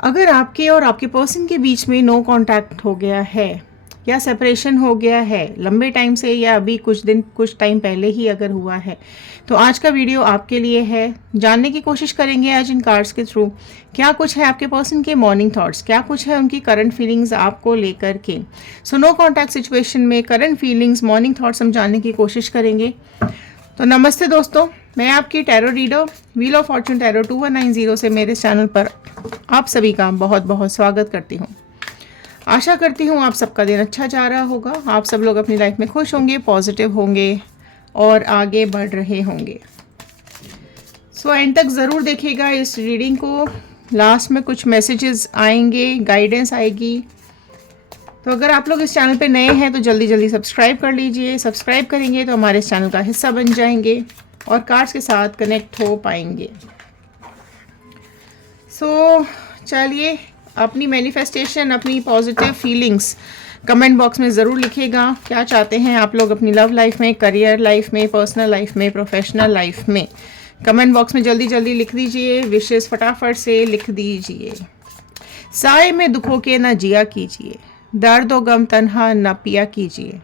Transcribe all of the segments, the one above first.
अगर आपके और आपके पर्सन के बीच में नो कांटेक्ट हो गया है या सेपरेशन हो गया है लंबे टाइम से या अभी कुछ टाइम पहले ही अगर हुआ है, तो आज का वीडियो आपके लिए है। जानने की कोशिश करेंगे आज इन कार्ड्स के थ्रू क्या कुछ है आपके पर्सन के मॉर्निंग थॉट्स, क्या कुछ है उनकी करंट फीलिंग्स आपको लेकर के। सो नो कांटेक्ट सिचुएशन में करंट फीलिंग्स, मॉर्निंग थॉट्स हम जानने की कोशिश करेंगे। तो नमस्ते दोस्तों, मैं आपकी tarot reader wheel of Fortune tarot 2190 से मेरे चैनल पर आप सभी का बहुत बहुत स्वागत करती हूँ। आशा करती हूँ आप सबका दिन अच्छा जा रहा होगा, आप सब लोग अपनी लाइफ में खुश होंगे, पॉजिटिव होंगे और आगे बढ़ रहे होंगे। सो एंड तक ज़रूर देखिएगा इस रीडिंग को। लास्ट में कुछ मैसेजेस आएंगे, गाइडेंस आएगी। तो अगर आप लोग इस चैनल पे नए हैं तो जल्दी जल्दी सब्सक्राइब कर लीजिए। सब्सक्राइब करेंगे तो हमारे इस चैनल का हिस्सा बन जाएंगे और कार्ड्स के साथ कनेक्ट हो पाएंगे। सो चलिए, अपनी मैनिफेस्टेशन, अपनी पॉजिटिव फीलिंग्स कमेंट बॉक्स में ज़रूर लिखिएगा। क्या चाहते हैं आप लोग अपनी लव लाइफ में, करियर लाइफ में, पर्सनल लाइफ में, प्रोफेशनल लाइफ में। कमेंट बॉक्स में जल्दी जल्दी लिख दीजिए। विशेष फटाफट से लिख दीजिए। साए में दुखों के न जिया कीजिए, दर्द व गम तन्हा न पिया कीजिए।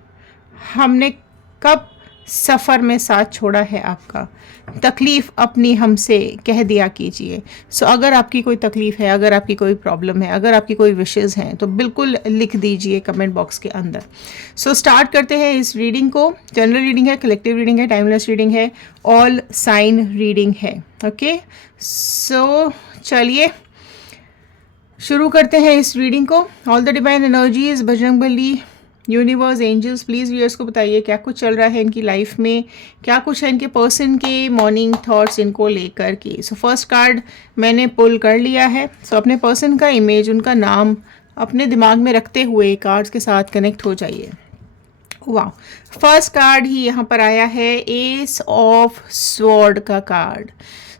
हमने कब सफ़र में साथ छोड़ा है आपका, तकलीफ़ अपनी हमसे कह दिया कीजिए। सो अगर आपकी कोई तकलीफ़ है, अगर आपकी कोई प्रॉब्लम है, अगर आपकी कोई विशेज़ हैं तो बिल्कुल लिख दीजिए कमेंट बॉक्स के अंदर। सो स्टार्ट करते हैं इस रीडिंग को। जनरल रीडिंग है, कलेक्टिव रीडिंग है, टाइमलेस रीडिंग है, ऑल साइन रीडिंग है। ओके, सो चलिए शुरू करते हैं इस रीडिंग को। All the divine energies, Bajrangbali, universe, angels, please viewers को बताइए क्या कुछ चल रहा है इनकी लाइफ में, क्या कुछ है इनके पर्सन के मॉर्निंग थॉट्स इनको लेकर के। सो फर्स्ट कार्ड मैंने पुल कर लिया है। सो अपने पर्सन का इमेज, उनका नाम अपने दिमाग में रखते हुए कार्ड्स के साथ कनेक्ट हो जाइए। वाह, फर्स्ट कार्ड ही यहाँ पर आया है, एस ऑफ स्वॉर्ड का कार्ड।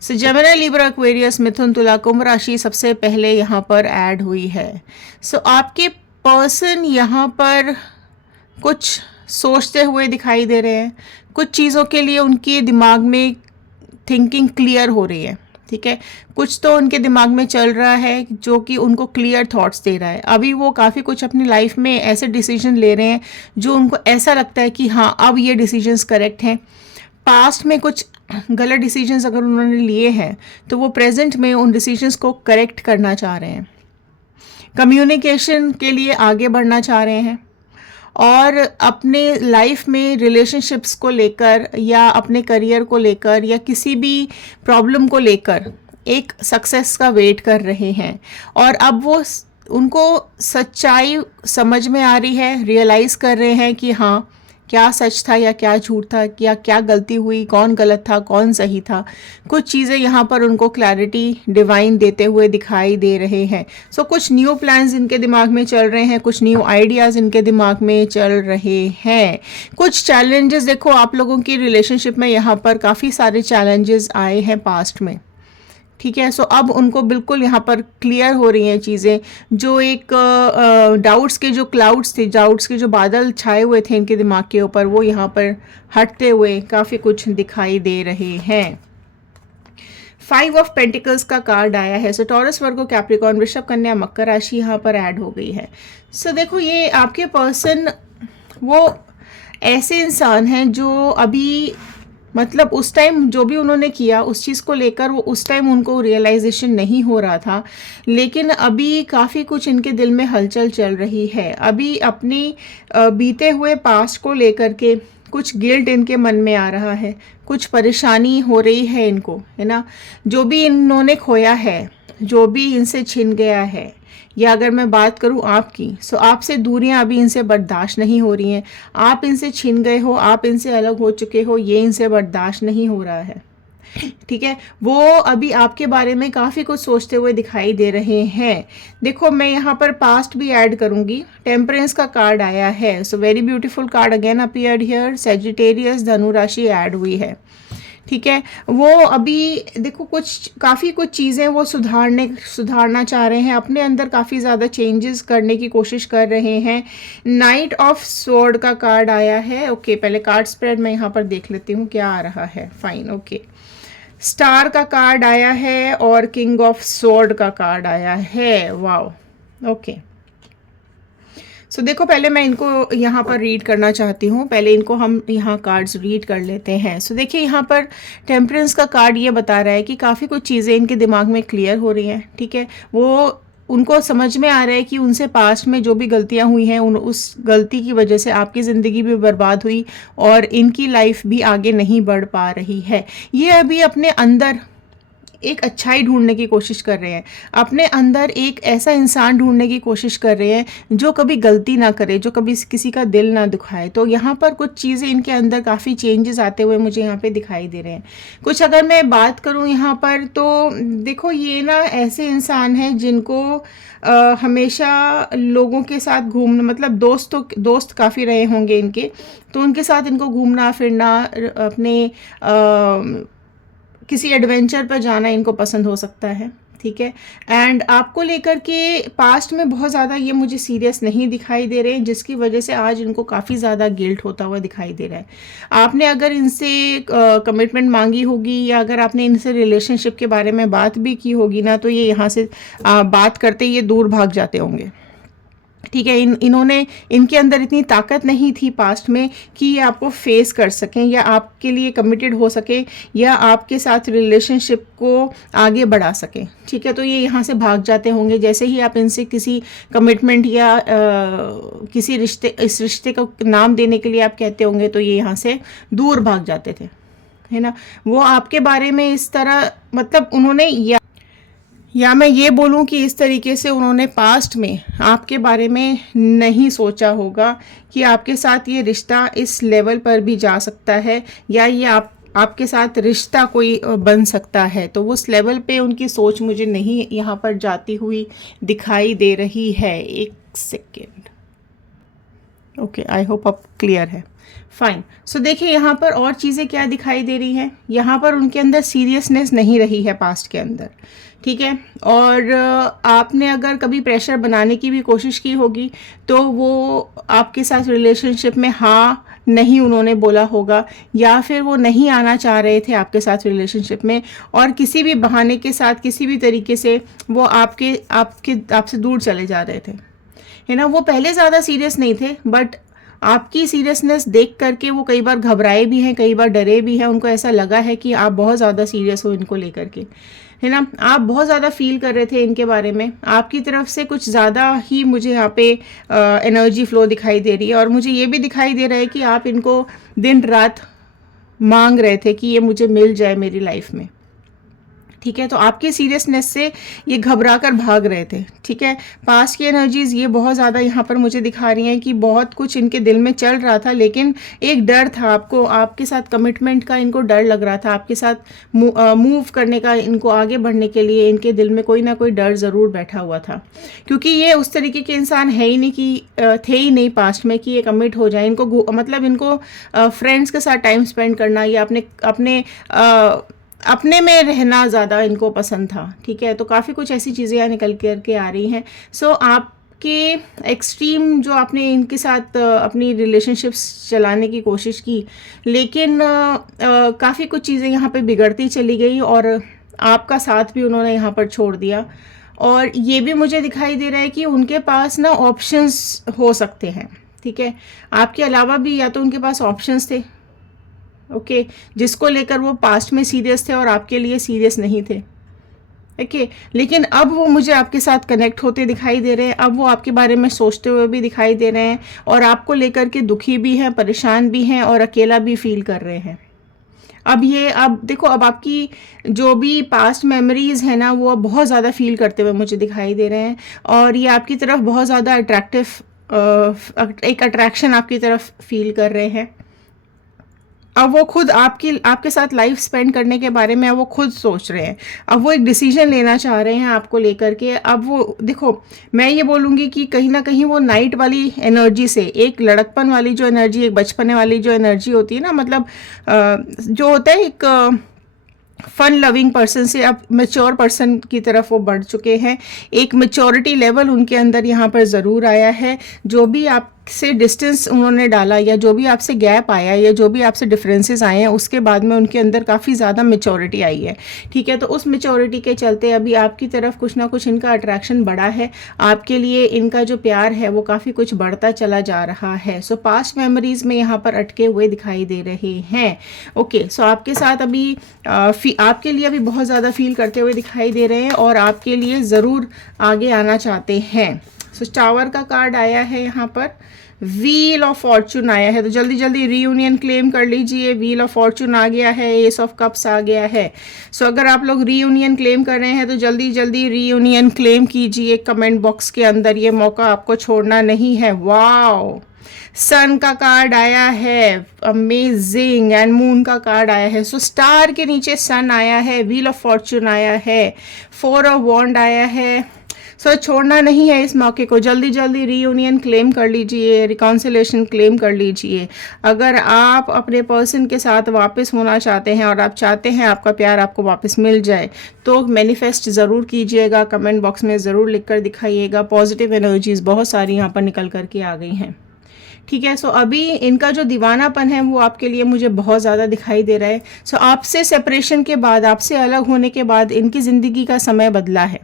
सो जेमिनी, लिब्रा, एक्वेरियस, मिथुन, तुला, कुंभ राशि सबसे पहले यहाँ पर ऐड हुई है। सो आपके पर्सन यहाँ पर कुछ सोचते हुए दिखाई दे रहे हैं। कुछ चीज़ों के लिए उनके दिमाग में थिंकिंग क्लियर हो रही है। ठीक है, कुछ तो उनके दिमाग में चल रहा है जो कि उनको क्लियर थॉट्स दे रहा है। अभी वो काफ़ी कुछ अपनी लाइफ में ऐसे डिसीजन ले रहे हैं जो उनको ऐसा लगता है कि हाँ, अब ये डिसीजंस करेक्ट हैं। पास्ट में कुछ गलत डिसीजंस अगर उन्होंने लिए हैं तो वो प्रेजेंट में उन डिसीजंस को करेक्ट करना चाह रहे हैं। कम्युनिकेशन के लिए आगे बढ़ना चाह रहे हैं और अपने लाइफ में रिलेशनशिप्स को लेकर या अपने करियर को लेकर या किसी भी प्रॉब्लम को लेकर एक सक्सेस का वेट कर रहे हैं। और अब वो उनको सच्चाई समझ में आ रही है, रियलाइज़ कर रहे हैं कि हाँ, क्या सच था या क्या झूठ था, या क्या गलती हुई, कौन गलत था, कौन सही था। कुछ चीज़ें यहाँ पर उनको क्लैरिटी डिवाइन देते हुए दिखाई दे रहे हैं। सो कुछ न्यू प्लान्स इनके दिमाग में चल रहे हैं, कुछ न्यू आइडियाज़ इनके दिमाग में चल रहे हैं। कुछ चैलेंजेस, देखो आप लोगों की रिलेशनशिप में यहाँ पर काफ़ी सारे चैलेंजेस आए हैं पास्ट में। ठीक है, सो अब उनको बिल्कुल यहाँ पर क्लियर हो रही हैं चीज़ें। जो एक डाउट्स के जो क्लाउड्स थे, डाउट्स के जो बादल छाए हुए थे इनके दिमाग के ऊपर, वो यहाँ पर हटते हुए काफ़ी कुछ दिखाई दे रहे हैं। 5 ऑफ पेंटिकल्स का कार्ड आया है। सो टॉरस, वर्गो, कैप्रिकॉर्न, वृषभ, कन्या, मकर राशि यहाँ पर ऐड हो गई है। सो देखो, ये आपके पर्सन वो ऐसे इंसान हैं जो अभी मतलब उस टाइम जो भी उन्होंने किया उस चीज़ को लेकर वो उस टाइम उनको रियलाइजेशन नहीं हो रहा था, लेकिन अभी काफ़ी कुछ इनके दिल में हलचल चल रही है। अभी अपनी बीते हुए पास्ट को लेकर के कुछ गिल्ट इनके मन में आ रहा है, कुछ परेशानी हो रही है इनको, है ना। जो भी इन्होंने खोया है, जो भी इनसे छिन गया है, या अगर मैं बात करूं आपकी, सो आपसे दूरियां अभी इनसे बर्दाश्त नहीं हो रही हैं। आप इनसे छिन गए हो, आप इनसे अलग हो चुके हो, ये इनसे बर्दाश्त नहीं हो रहा है। ठीक है, वो अभी आपके बारे में काफ़ी कुछ सोचते हुए दिखाई दे रहे हैं। देखो, मैं यहाँ पर पास्ट भी ऐड करूँगी। टेम्परेंस का कार्ड आया है। So very beautiful card again appeared here. Sagittarius, धनु राशि ऐड हुई है। ठीक है, वो अभी देखो काफ़ी कुछ चीज़ें वो सुधारना चाह रहे हैं, अपने अंदर काफ़ी ज़्यादा चेंजेस करने की कोशिश कर रहे हैं। नाइट ऑफ स्वॉर्ड का कार्ड आया है। ओके, पहले कार्ड स्प्रेड मैं यहाँ पर देख लेती हूँ क्या आ रहा है। Fine, okay. स्टार का कार्ड आया है और किंग ऑफ स्वॉर्ड का कार्ड आया है। Wow, okay. सो देखो, पहले मैं इनको यहाँ पर रीड करना चाहती हूँ। पहले इनको हम यहाँ कार्ड्स रीड कर लेते हैं। सो देखिए, यहाँ पर टेम्परेंस का कार्ड ये बता रहा है कि काफ़ी कुछ चीज़ें इनके दिमाग में क्लियर हो रही हैं। ठीक है, वो उनको समझ में आ रहा है कि उनसे पास्ट में जो भी गलतियां हुई हैं उस गलती की वजह से आपकी ज़िंदगी भी बर्बाद हुई और इनकी लाइफ भी आगे नहीं बढ़ पा रही है। ये अभी अपने अंदर एक अच्छाई ढूंढने की कोशिश कर रहे हैं, अपने अंदर एक ऐसा इंसान ढूंढने की कोशिश कर रहे हैं जो कभी गलती ना करे, जो कभी किसी का दिल ना दुखाए। तो यहाँ पर कुछ चीज़ें इनके अंदर काफ़ी चेंजेस आते हुए मुझे यहाँ पे दिखाई दे रहे हैं। कुछ अगर मैं बात करूँ यहाँ पर, तो देखो, ये ना ऐसे इंसान हैं जिनको हमेशा लोगों के साथ घूमना, मतलब दोस्त काफ़ी रहे होंगे इनके, तो उनके साथ इनको घूमना फिरना, अपने किसी एडवेंचर पर जाना इनको पसंद हो सकता है। ठीक है, एंड आपको लेकर के पास्ट में बहुत ज़्यादा ये मुझे सीरियस नहीं दिखाई दे रहे हैं, जिसकी वजह से आज इनको काफ़ी ज़्यादा गिल्ट होता हुआ दिखाई दे रहा है। आपने अगर इनसे कमिटमेंट मांगी होगी या अगर आपने इनसे रिलेशनशिप के बारे में बात भी की होगी ना, तो ये यहाँ से बात करते ये दूर भाग जाते होंगे। ठीक है, इन्होंने, इनके अंदर इतनी ताकत नहीं थी पास्ट में कि ये आपको फेस कर सकें या आपके लिए कमिटेड हो सके या आपके साथ रिलेशनशिप को आगे बढ़ा सकें। ठीक है, तो ये यहाँ से भाग जाते होंगे जैसे ही आप इनसे किसी कमिटमेंट या किसी रिश्ते, इस रिश्ते को नाम देने के लिए आप कहते होंगे, तो ये यहाँ से दूर भाग जाते थे, है ना। वो आपके बारे में इस तरह, मतलब उन्होंने, या मैं ये बोलूं कि इस तरीके से उन्होंने पास्ट में आपके बारे में नहीं सोचा होगा कि आपके साथ ये रिश्ता इस लेवल पर भी जा सकता है या ये आपके साथ रिश्ता कोई बन सकता है। तो उस लेवल पे उनकी सोच मुझे नहीं यहाँ पर जाती हुई दिखाई दे रही है। एक सेकेंड, ओके, आई होप अब क्लियर है। फाइन। सो देखिए, यहाँ पर और चीज़ें क्या दिखाई दे रही हैं। यहाँ पर उनके अंदर सीरियसनेस नहीं रही है पास्ट के अंदर। ठीक है, और आपने अगर कभी प्रेशर बनाने की भी कोशिश की होगी तो वो आपके साथ रिलेशनशिप में हाँ नहीं उन्होंने बोला होगा, या फिर वो नहीं आना चाह रहे थे आपके साथ रिलेशनशिप में, और किसी भी बहाने के साथ, किसी भी तरीके से वो आपसे दूर चले जा रहे थे, है ना। वो पहले ज़्यादा सीरियस नहीं थे, बट आपकी सीरियसनेस देख करके वो कई बार घबराए भी हैं, कई बार डरे भी हैं। उनको ऐसा लगा है कि आप बहुत ज़्यादा सीरियस हो इनको लेकर के, है ना। आप बहुत ज़्यादा फील कर रहे थे इनके बारे में, आपकी तरफ से कुछ ज़्यादा ही मुझे यहाँ पे एनर्जी फ्लो दिखाई दे रही है। और मुझे ये भी दिखाई दे रहा है कि आप इनको दिन रात मांग रहे थे कि ये मुझे मिल जाए मेरी लाइफ में। ठीक है, तो आपके सीरियसनेस से ये घबरा कर भाग रहे थे। ठीक है, पास्ट की एनर्जीज ये बहुत ज़्यादा यहाँ पर मुझे दिखा रही हैं कि बहुत कुछ इनके दिल में चल रहा था, लेकिन एक डर था, आपके साथ कमिटमेंट का इनको डर लग रहा था, आपके साथ मूव करने का, इनको आगे बढ़ने के लिए इनके दिल में कोई ना कोई डर ज़रूर बैठा हुआ था। क्योंकि ये उस तरीके के इंसान है ही नहीं कि थे ही नहीं पास्ट में कि ये कमिट हो जाए। इनको मतलब इनको फ्रेंड्स के साथ टाइम स्पेंड करना या अपने में रहना ज़्यादा इनको पसंद था। ठीक है, तो काफ़ी कुछ ऐसी चीज़ें यहाँ निकल करके आ रही हैं। सो आपके एक्सट्रीम जो आपने इनके साथ अपनी रिलेशनशिप्स चलाने की कोशिश की, लेकिन काफ़ी कुछ चीज़ें यहाँ पे बिगड़ती चली गई और आपका साथ भी उन्होंने यहाँ पर छोड़ दिया। और ये भी मुझे दिखाई दे रहा है कि उनके पास ना ऑप्शंस हो सकते हैं। ठीक है, आपके अलावा भी या तो उनके पास ऑप्शंस थे, ओके, जिसको लेकर वो पास्ट में सीरियस थे और आपके लिए सीरियस नहीं थे। ओके, लेकिन अब वो मुझे आपके साथ कनेक्ट होते दिखाई दे रहे हैं, अब वो आपके बारे में सोचते हुए भी दिखाई दे रहे हैं और आपको लेकर के दुखी भी हैं, परेशान भी हैं और अकेला भी फील कर रहे हैं। अब देखो, अब आपकी जो भी पास्ट मेमोरीज है ना, वो अब बहुत ज़्यादा फील करते हुए मुझे दिखाई दे रहे हैं और ये आपकी तरफ बहुत ज़्यादा एक अट्रैक्शन आपकी तरफ फील कर रहे हैं। अब वो खुद आपके साथ लाइफ स्पेंड करने के बारे में वो खुद सोच रहे हैं। अब वो एक डिसीजन लेना चाह रहे हैं आपको लेकर के। अब वो देखो, मैं ये बोलूँगी कि कहीं ना कहीं वो नाइट वाली एनर्जी से, एक लड़कपन वाली जो एनर्जी, एक बचपने वाली जो एनर्जी होती है ना, मतलब जो होता है एक फन लविंग पर्सन से अब मेच्योर पर्सन की तरफ वो बढ़ चुके हैं। एक मेच्योरिटी लेवल उनके अंदर यहाँ पर ज़रूर आया है। जो भी आप से डिस्टेंस उन्होंने डाला या जो भी आपसे गैप आया या जो भी आपसे डिफरेंसेस आए हैं, उसके बाद में उनके अंदर काफ़ी ज़्यादा मेच्योरिटी आई है। ठीक है, तो उस मेच्योरिटी के चलते अभी आपकी तरफ कुछ ना कुछ इनका अट्रैक्शन बढ़ा है, आपके लिए इनका जो प्यार है वो काफ़ी कुछ बढ़ता चला जा रहा है। सो पास्ट मेमोरीज में यहाँ पर अटके हुए दिखाई दे रहे हैं। ओके, सो आपके साथ अभी आपके लिए अभी बहुत ज़्यादा फील करते हुए दिखाई दे रहे हैं और आपके लिए ज़रूर आगे आना चाहते हैं। सो टावर का कार्ड आया है, यहाँ पर व्हील ऑफ फॉर्चून आया है, तो जल्दी जल्दी रीयूनियन क्लेम कर लीजिए। व्हील ऑफ फॉर्चून आ गया है, एस ऑफ कप्स आ गया है। सो अगर आप लोग रीयूनियन क्लेम कर रहे हैं तो जल्दी जल्दी रीयूनियन क्लेम कीजिए कमेंट बॉक्स के अंदर, ये मौका आपको छोड़ना नहीं है। वाओ, सन का कार्ड आया है, अमेजिंग, एंड मून का कार्ड आया है। सो स्टार के नीचे सन आया है, व्हील ऑफ फॉर्चून आया है, फोर ऑफ वॉन्ड आया है। सो छोड़ना नहीं है इस मौके को, जल्दी जल्दी रीयूनियन क्लेम कर लीजिए, रिकॉन्सिलेशन क्लेम कर लीजिए। अगर आप अपने पर्सन के साथ वापस होना चाहते हैं और आप चाहते हैं आपका प्यार आपको वापस मिल जाए, तो मैनिफेस्ट ज़रूर कीजिएगा, कमेंट बॉक्स में ज़रूर लिखकर दिखाइएगा। पॉजिटिव एनर्जीज़ बहुत सारी यहाँ पर निकल करके आ गई हैं। ठीक है, सो अभी इनका जो दीवानापन है वो आपके लिए मुझे बहुत ज़्यादा दिखाई दे रहा है। सो आपसे सेपरेशन के बाद, आपसे अलग होने के बाद इनकी ज़िंदगी का समय बदला है।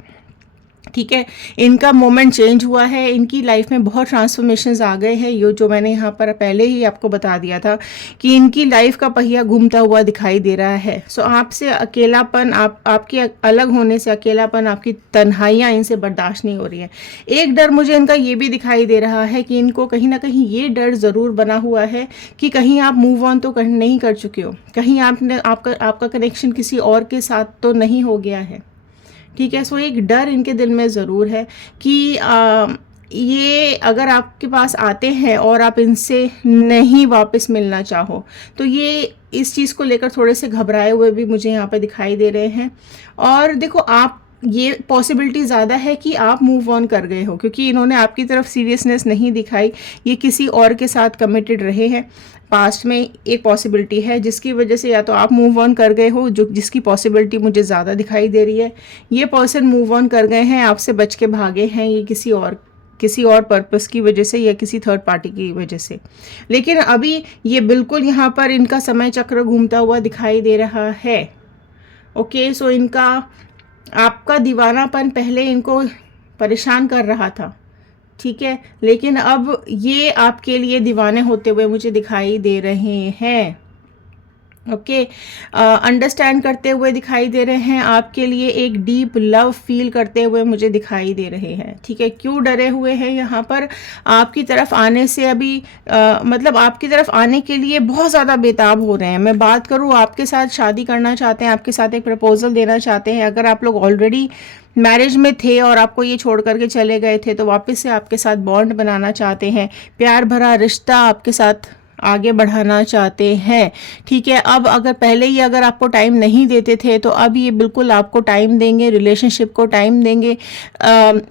ठीक है, इनका मोमेंट चेंज हुआ है, इनकी लाइफ में बहुत ट्रांसफॉर्मेशंस आ गए हैं। ये जो मैंने यहाँ पर पहले ही आपको बता दिया था कि इनकी लाइफ का पहिया घूमता हुआ दिखाई दे रहा है। सो आपसे अकेलापन, आपके अलग होने से अकेलापन, आपकी तन्हाइयाँ इनसे बर्दाश्त नहीं हो रही है। एक डर मुझे इनका ये भी दिखाई दे रहा है कि इनको कहीं ना कहीं ये डर ज़रूर बना हुआ है कि कहीं आप मूव ऑन तो नहीं कर चुके हो, कहीं आपका कनेक्शन किसी और के साथ तो नहीं हो गया है। ठीक है, सो एक डर इनके दिल में ज़रूर है कि ये अगर आपके पास आते हैं और आप इनसे नहीं वापस मिलना चाहो, तो ये इस चीज़ को लेकर थोड़े से घबराए हुए भी मुझे यहाँ पे दिखाई दे रहे हैं। और देखो, आप ये पॉसिबिलिटी ज़्यादा है कि आप मूव ऑन कर गए हो, क्योंकि इन्होंने आपकी तरफ सीरियसनेस नहीं दिखाई, ये किसी और के साथ कमिटेड रहे हैं। पास्ट में एक पॉसिबिलिटी है जिसकी वजह से या तो आप मूव ऑन कर गए हो, जिसकी पॉसिबिलिटी मुझे ज़्यादा दिखाई दे रही है। ये पर्सन मूव ऑन कर गए हैं, आपसे बच के भागे हैं, ये किसी और पर्पस की वजह से या किसी थर्ड पार्टी की वजह से। लेकिन अभी ये बिल्कुल यहाँ पर इनका समय चक्र घूमता हुआ दिखाई दे रहा है। ओके, सो इनका आपका दीवानापन पहले इनको परेशान कर रहा था, ठीक है, लेकिन अब ये आपके लिए दीवाने होते हुए मुझे दिखाई दे रहे हैं। ओके, अंडरस्टैंड करते हुए दिखाई दे रहे हैं, आपके लिए एक डीप लव फील करते हुए मुझे दिखाई दे रहे हैं। ठीक है, क्यों डरे हुए हैं यहाँ पर? आपकी तरफ आने से अभी मतलब आपकी तरफ आने के लिए बहुत ज़्यादा बेताब हो रहे हैं। मैं बात करूँ, आपके साथ शादी करना चाहते हैं, आपके साथ एक प्रपोजल देना चाहते हैं। अगर आप लोग ऑलरेडी मैरिज में थे और आपको ये छोड़ करके चले गए थे, तो वापस से आपके साथ बॉन्ड बनाना चाहते हैं, प्यार भरा रिश्ता आपके साथ आगे बढ़ाना चाहते हैं। ठीक है, अब अगर पहले ही अगर आपको टाइम नहीं देते थे, तो अब ये बिल्कुल आपको टाइम देंगे, रिलेशनशिप को टाइम देंगे।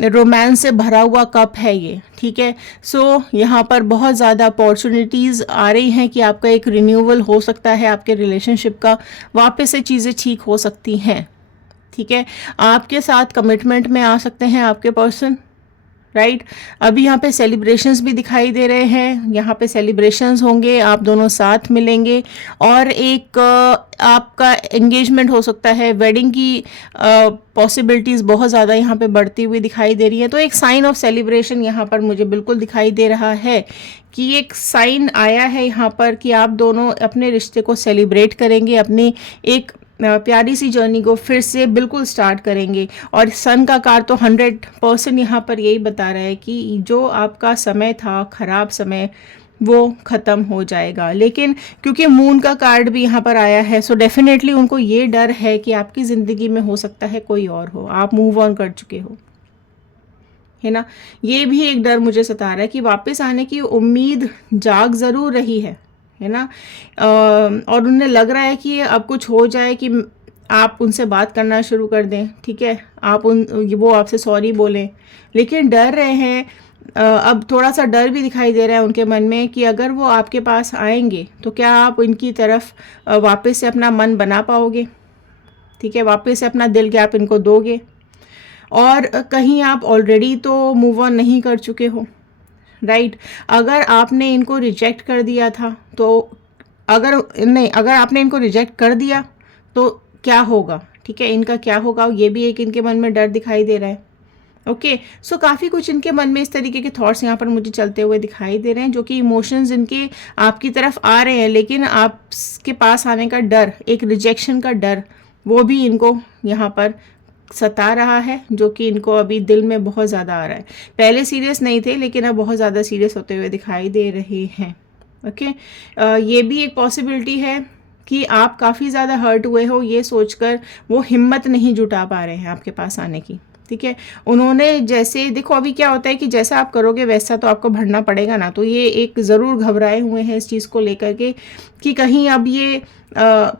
रोमांस से भरा हुआ कप है ये। ठीक है, सो यहाँ पर बहुत ज़्यादा अपॉर्चुनिटीज़ आ रही हैं कि आपका एक रिन्यूअल हो सकता है, आपके रिलेशनशिप का वापस से चीज़ें ठीक हो सकती हैं। ठीक है, आपके साथ कमिटमेंट में आ सकते हैं आपके पर्सन, राइट। अभी यहाँ पे सेलिब्रेशंस भी दिखाई दे रहे हैं, यहाँ पे सेलिब्रेशंस होंगे, आप दोनों साथ मिलेंगे और एक आपका एंगेजमेंट हो सकता है, वेडिंग की पॉसिबिलिटीज़ बहुत ज़्यादा यहाँ पे बढ़ती हुई दिखाई दे रही है। तो एक साइन ऑफ सेलिब्रेशन यहाँ पर मुझे बिल्कुल दिखाई दे रहा है कि एक साइन आया है यहाँ पर कि आप दोनों अपने रिश्ते को सेलिब्रेट करेंगे, अपनी एक प्यारी सी जर्नी को फिर से बिल्कुल स्टार्ट करेंगे। और सन का कार्ड तो 100% यहाँ पर यही बता रहा है कि जो आपका समय था, ख़राब समय, वो ख़त्म हो जाएगा। लेकिन क्योंकि मून का कार्ड भी यहाँ पर आया है, सो डेफिनेटली उनको ये डर है कि आपकी ज़िंदगी में हो सकता है कोई और हो, आप मूव ऑन कर चुके हो, है ना। ये भी एक डर मुझे सता रहा है कि वापस आने की उम्मीद जाग ज़रूर रही है ना। और उन्हें लग रहा है कि अब कुछ हो जाए कि आप उनसे बात करना शुरू कर दें। ठीक है, वो आपसे सॉरी बोलें, लेकिन डर रहे हैं। अब थोड़ा सा डर भी दिखाई दे रहा है उनके मन में कि अगर वो आपके पास आएंगे तो क्या आप उनकी तरफ वापस से अपना मन बना पाओगे। ठीक है, वापस से अपना दिल गैप इनको दोगे, और कहीं आप ऑलरेडी तो मूव ऑन नहीं कर चुके हो, राइट। अगर आपने इनको रिजेक्ट कर दिया था तो अगर आपने इनको रिजेक्ट कर दिया तो क्या होगा, ठीक है, इनका क्या होगा, ये भी एक इनके मन में डर दिखाई दे रहा है। ओके, सो काफ़ी कुछ इनके मन में इस तरीके के थॉट्स यहाँ पर मुझे चलते हुए दिखाई दे रहे हैं, जो कि इमोशंस इनके आपकी तरफ आ रहे हैं, लेकिन आपके पास आने का डर, एक रिजेक्शन का डर, वो भी इनको यहाँ पर सता रहा है, जो कि इनको अभी दिल में बहुत ज़्यादा आ रहा है। पहले सीरियस नहीं थे, लेकिन अब बहुत ज़्यादा सीरियस होते हुए दिखाई दे रहे हैं। ओके, ये भी एक पॉसिबिलिटी है कि आप काफ़ी ज़्यादा हर्ट हुए हो, ये सोचकर वो हिम्मत नहीं जुटा पा रहे हैं आपके पास आने की, ठीक है। उन्होंने जैसे, देखो अभी क्या होता है कि जैसा आप करोगे वैसा तो आपको भरना पड़ेगा ना, तो ये एक ज़रूर घबराए हुए हैं इस चीज़ को लेकर के कि कहीं अब ये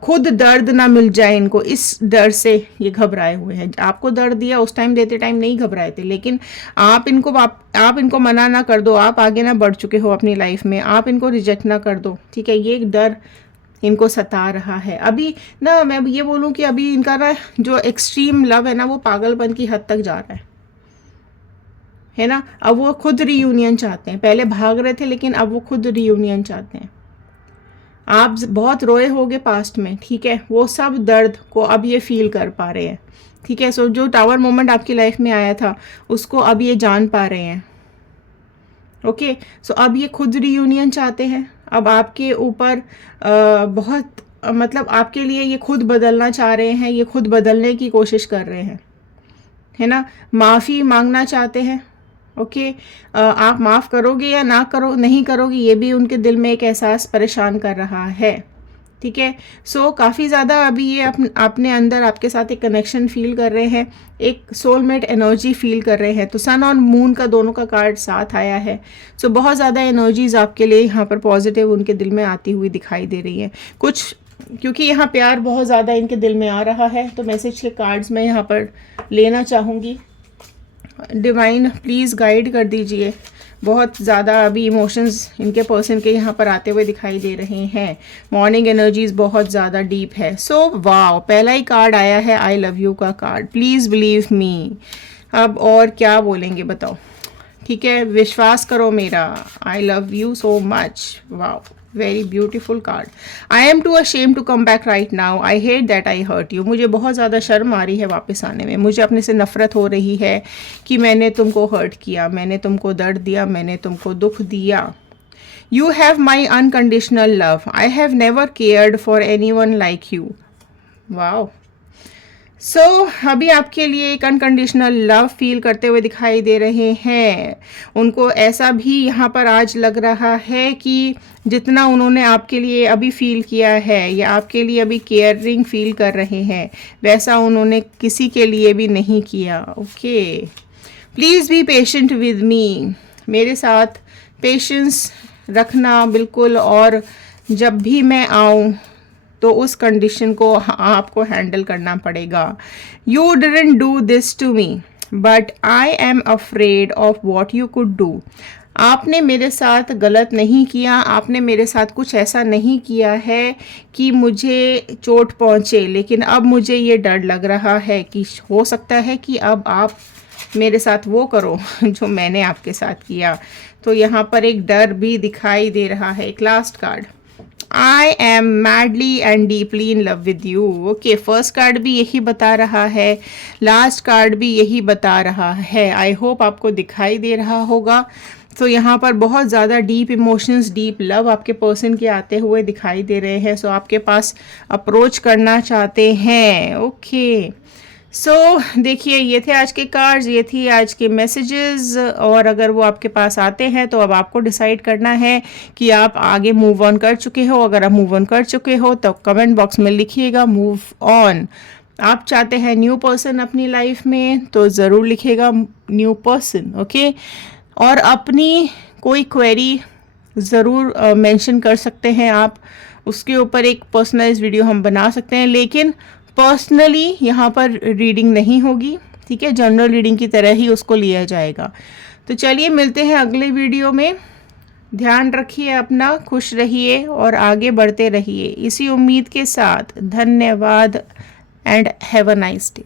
खुद दर्द ना मिल जाए इनको, इस डर से ये घबराए हुए हैं। आपको दर्द दिया उस टाइम, देते टाइम नहीं घबराए थे, लेकिन आप इनको मना ना कर दो, आप आगे ना बढ़ चुके हो अपनी लाइफ में, आप इनको रिजेक्ट ना कर दो, ठीक है। ये एक डर इनको सता रहा है अभी ना। मैं ये बोलूँ कि अभी इनका ना जो एक्सट्रीम लव है ना, वो पागलपन की हद तक जा रहा है ना। अब वो खुद रीयूनियन चाहते हैं, पहले भाग रहे थे लेकिन अब वो खुद रीयूनियन चाहते हैं। आप बहुत रोए होगे पास्ट में, ठीक है, वो सब दर्द को अब ये फील कर पा रहे हैं, ठीक है। सो जो टावर मोमेंट आपकी लाइफ में आया था उसको अब ये जान पा रहे हैं। ओके, सो अब ये खुद रीयूनियन चाहते हैं। अब आपके ऊपर बहुत मतलब आपके लिए ये खुद बदलना चाह रहे हैं, ये खुद बदलने की कोशिश कर रहे हैं, है ना। माफ़ी मांगना चाहते हैं। ओके, आप माफ़ करोगे या ना करो, नहीं करोगे, ये भी उनके दिल में एक एहसास परेशान कर रहा है, ठीक है। सो काफ़ी ज़्यादा अभी ये अपने अंदर आपके साथ एक कनेक्शन फील कर रहे हैं, एक सोलमेट एनर्जी फील कर रहे हैं। तो सन और मून का दोनों का कार्ड साथ आया है। सो बहुत ज़्यादा एनर्जीज आपके लिए यहाँ पर पॉजिटिव उनके दिल में आती हुई दिखाई दे रही है कुछ, क्योंकि यहाँ प्यार बहुत ज़्यादा इनके दिल में आ रहा है। तो मैसेज के कार्ड्स मैं यहाँ पर लेना चाहूँगी। डिवाइन प्लीज़ गाइड कर दीजिए। बहुत ज़्यादा अभी इमोशंस इनके पर्सन के यहाँ पर आते हुए दिखाई दे रहे हैं। मॉर्निंग एनर्जीज बहुत ज़्यादा डीप है। सो वाओ, पहला ही कार्ड आया है आई लव यू का कार्ड। Please believe me. अब और क्या बोलेंगे बताओ, ठीक है, विश्वास करो मेरा। I love you so much. Wow, very beautiful card. I am too ashamed to come back right now, I hate that I hurt you. मुझे बहुत ज़्यादा शर्म आ रही है वापस आने में, मुझे अपने से नफरत हो रही है कि मैंने तुमको हर्ट किया, मैंने तुमको दर्द दिया, मैंने तुमको दुख दिया। You have my unconditional love, I have never cared for anyone like you. Wow, so अभी आपके लिए एक अनकंडीशनल लव फील करते हुए दिखाई दे रहे हैं। उनको ऐसा भी यहाँ पर आज लग रहा है कि जितना उन्होंने आपके लिए अभी फील किया है या आपके लिए अभी केयरिंग फील कर रहे हैं, वैसा उन्होंने किसी के लिए भी नहीं किया। Okay, please be patient with me. मेरे साथ पेशेंस रखना बिल्कुल, और जब भी मैं आऊँ तो उस कंडीशन को आपको हैंडल करना पड़ेगा। You didn't do this to me but I am afraid of what you could do. आपने मेरे साथ गलत नहीं किया, आपने मेरे साथ कुछ ऐसा नहीं किया है कि मुझे चोट पहुँचे, लेकिन अब मुझे ये डर लग रहा है कि हो सकता है कि अब आप मेरे साथ वो करो जो मैंने आपके साथ किया। तो यहाँ पर एक डर भी दिखाई दे रहा है। एक last card, I M madly and deeply in love with you. Okay, first card भी यही बता रहा है, लास्ट कार्ड भी यही बता रहा है। आई होप आपको दिखाई दे रहा होगा। तो यहाँ पर बहुत ज़्यादा डीप इमोशंस, डीप लव आपके पर्सन के आते हुए दिखाई दे रहे हैं। सो आपके पास अप्रोच करना चाहते हैं। ओके, सो देखिए, ये थे आज के कार्ड्स, ये थी आज के मैसेजेस। और अगर वो आपके पास आते हैं तो अब आपको डिसाइड करना है कि आप आगे मूव ऑन कर चुके हो। अगर आप मूव ऑन कर चुके हो तो कमेंट बॉक्स में लिखिएगा मूव ऑन। आप चाहते हैं न्यू पर्सन अपनी लाइफ में तो ज़रूर लिखिएगा न्यू पर्सन। ओके, और अपनी कोई क्वेरी ज़रूर मेंशन कर सकते हैं आप, उसके ऊपर एक पर्सनलाइज वीडियो हम बना सकते हैं, लेकिन पर्सनली यहाँ पर रीडिंग नहीं होगी, ठीक है, जनरल रीडिंग की तरह ही उसको लिया जाएगा। तो चलिए मिलते हैं अगले वीडियो में। ध्यान रखिए अपना, खुश रहिए और आगे बढ़ते रहिए, इसी उम्मीद के साथ। धन्यवाद and have a nice day.